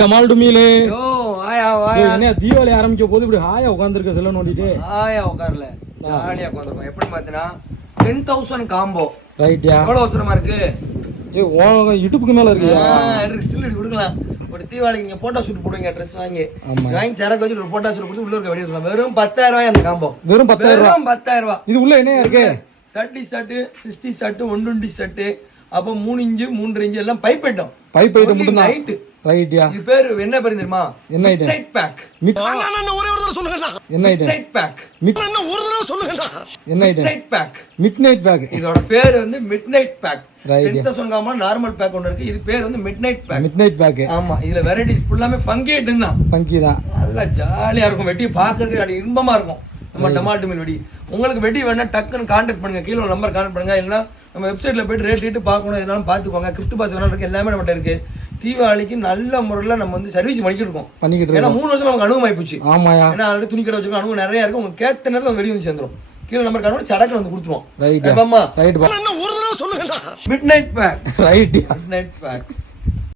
டமால் டுமிலே யோ ஆயா ஆயா என்ன தீபாவளி ஆரம்பிக்க போது இப்படி ஹாயா உட்காந்துருக்க செல்ல நோண்டிட்டு ஆயா உட்காரல ஜாலியா உட்காந்துருக்கோம். எப்படி பாத்தீங்கன்னா 10,000 காம்போ ரைட்யா. எவ்வளவு அவசரமா இருக்கு? இடுப்புக்கு மேல இருக்கு. ஸ்டில் அடி கொடுக்கலாம். ஒரு தீபாவளிக்கு நீங்க போட்டோ ஷூட் போடுவீங்க, ட்ரெஸ் வாங்கி ஆமா வாங்கி சரக்கு வச்சு ஒரு போட்டோ ஷூட் கொடுத்து உள்ள இருக்க வெளியே சொல்லலாம். வெறும் 10,000 ரூபாய் அந்த காம்போ. வெறும் 10,000 ரூபாய். 10,000 ரூபாய். இது உள்ள என்ன இருக்கு? 30 ஷர்ட், 60 ஷர்ட், 120 ஷர்ட், அப்ப 3 இன்ச் 3 இன்ச் எல்லாம் பைப் ஐட்டம். பைப் ஐட்டம் மட்டும் தான். நைட் ரைட்யா. இது பேர் என்ன பேர் தெரியுமா? என்ன ஐட்டம்? Night back. ஒரே ஒரு தடவை சொல்லுங்க. என்ன ஐட்டம்? Night back. ஒரு தடவை சொல்லுங்க. என்ன item? Night pack. Midnight pack. இதோட பேர் வந்து midnight pack. Right. 10,000 combo normal pack ஒன்று இருக்கு. இது பேர் வந்து midnight pack. Midnight pack. ஆமா, இதுல வெரைட்டிஸ் ஃபுல்லாமே ஃபங்கி ஐட்டம் தான். ஃபங்கி தான். நல்லா ஜாலியா இருக்கும். வெட்டி பார்க்கறதுக்கு அப்படி இன்பமா இருக்கும். நம்ம டமால்டு மீல் வெடி. உங்களுக்கு வெடி வேணா டக்குன்னு கான்டாக்ட் பண்ணுங்க. கீழே ஒரு நம்பர் கான்டாக்ட் பண்ணுங்க. இல்லைன்னா நம்ம வெப்சைட்ல போயிட்டு ரேட் ரேட்டு பார்க்கணும், எதுனாலும் பார்த்துக்கோங்க. கிஃப்ட் பாஸ் வேணாலும் இருக்கு, எல்லாமே நம்மகிட்ட இருக்கு. தீபாவளிக்கு நல்ல முறையில் நம்ம வந்து சர்வீஸ் பண்ணிக்கிட்டு இருக்கோம். ஏன்னா 3 வருஷம் நமக்கு அனுபவம் ஆயிப்போச்சு. ஆமாயா. ஏன்னா ஆல்ரெடி துணி கடை வச்சுக்கோ, அனுபவம் நிறைய இருக்கு. உங்களுக்கு கேட்ட நேரத்தில் வெடி வந்து சேர்ந்துரும். கீழே நம்பர் கார்டு சடக்கு வந்து கொடுத்துருவோம். ரைட் பாமா ஒரு தடவை சொல்லுங்க. Midnight pack. Right. Midnight back.